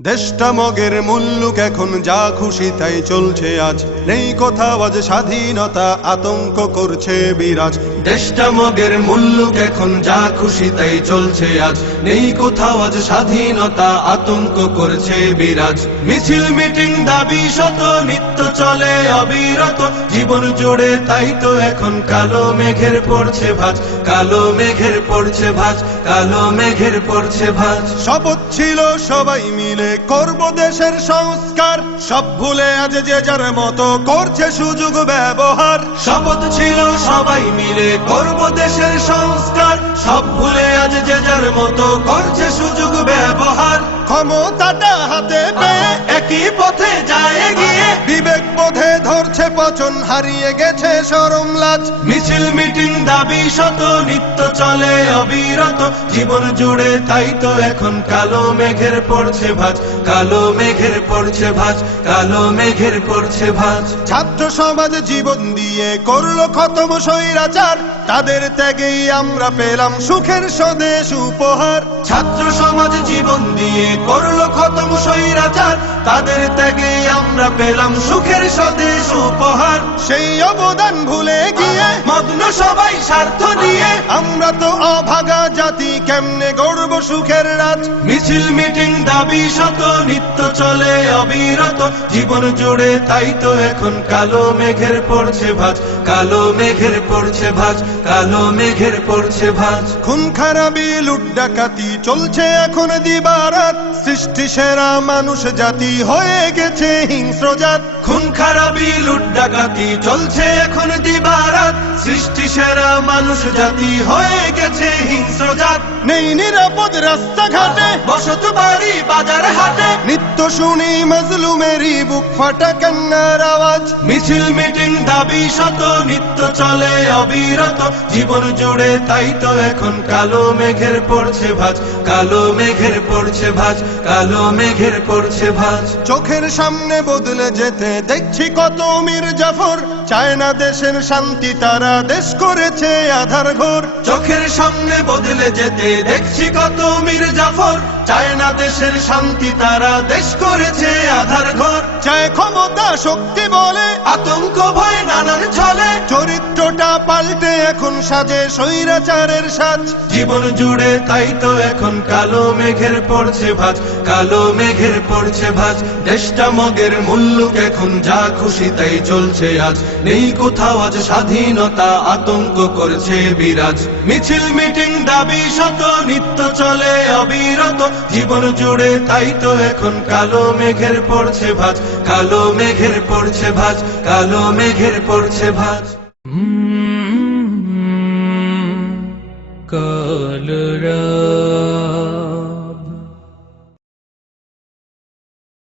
দেশটা মগের মুল্লুক এখন যা খুশি তাই চলছে আজ, নেই কোথাও আজ স্বাধীনতা, আতঙ্ক করছে বিরাজ। দেশটা মগের মুল্লুক এখন যা খুশি তাই চলছে আজ, নেই কোথাও আজ স্বাধীনতা, আতঙ্ক করছে বিরাজ। মিছিল মিটিং দাবি শত নিত্য চলে অবিরত, জীবন জুড়ে তাই তো এখন কালো মেঘের পড়ছে ভাঁজ, কালো মেঘের পড়ছে ভাঁজ, কালো মেঘের পড়ছে ভাঁজ। শপথ ছিল সবাই মিলে করব দেশের সংস্কার, সব ভুলে আজ যে যার মতো করছে সুযোগ ব্যবহার। শপথ ছিল সবাই মিলে করব দেশের সংস্কার, সব ভুলে আজ যে যার মতো করছে সুযোগ ব্যবহার। ক্ষমতাটা হাতে পেয়ে একই পথে যায় এগিয়ে, বিবেক বোধে ধরছে পচন, হারিয়ে গেছে শরম লাজ। মিছিল মিটিং দাবি শত নিত্য চলে অবিরত, জীবন জুড়ে তাই তো এখন কালো মেঘের পড়ছে ভাঁজ, কালো মেঘের পড়ছে ভাঁজ, কালো মেঘের পড়ছে ভাঁজ। ছাত্র সমাজ জীবন দিয়ে করলো খতম স্বৈরাচার, তাদের ত্যাগেই আমরা পেলাম সুখের স্বদেশ উপহার। ছাত্র সমাজ জীবন দিয়ে করলো খতম স্বৈরাচার, তাদের ত্যাগেই আমরা পেলাম সুখের স্বদেশ উপহার। সেই অবদান ভুলে গিয়ে মগ্ন সবাই স্বার্থ নিয়ে, আমরা তো অভাগা জাতি, কেমনে গড়ব সুখের রাজ। মিছিল মিটিং দাবি শত নিত্য চলে অবিরত, জীবন জুড়ে তাই তো এখন কালো মেঘের পড়ছে ভাঁজ, কালো মেঘের পড়ছে ভাঁজ, কালো মেঘের পড়ছে ভাঁজ। খুন খারাপি লুট ডাকাতি চলছে এখন দিবারাত, সৃষ্টি সেরা মানুষ জাতি হয়ে গেছে হিংস্র জাত। খুন খারাপি লুট ডাকাতি চলছে এখন দিবারাত, সৃষ্টি সেরা মানুষ জাতি হয়ে গেছে হিংস্র জাত। নেই নিরাপদ রাস্তাঘাটে, বসত বাড়ি বাজার হাটে, নিত্য শুনি মজলুমেরই বুক ফাটা কান্নার আওয়াজ। মিছিল মিটিং দাবি শত নিত্য চলে অবিরত, জীবন জুড়ে তাই তো এখন কালো মেঘের পড়ছে ভাঁজ, কালো মেঘের পড়ছে ভাঁজ, কালো মেঘের পড়ছে ভাঁজ। চোখের সামনে বদলে যেতে দেখছি কত মীর জাফর, চায় না দেশের শান্তি, তারা দেশ করেছে আধার ঘর। চোখের সামনে বদলে যেতে দেখছি কত মীর জাফর, চায় না দেশের শান্তি, তারা দেশ করেছে আধার ঘর। চায় ক্ষমতা শক্তি বলে আতঙ্ক ভয় নানান ছলে, চরিত্রটা পাল্টে এখন সাজে স্বৈরাচারের সাজ। জীবন জুড়ে তাই তো এখন কালো মেঘের পড়ছে ভাঁজ, কালো মেঘের পড়ছে ভাঁজ। দেশটা মগের মুল্লুক এখন যা খুশি তাই চলছে আজ, নেই কোথাও আজ স্বাধীনতা, আতঙ্ক করছে বিরাজ। মিছিল মিটিং দাবি শত নিত্য চলে অবিরত, জীবন জুড়ে তাই তো এখন কালো মেঘের পড়ছে ভাঁজ, কালো মেঘের পড়ছে ভাঁজ, কালো মেঘের পড়ছে ভাঁজ। কাল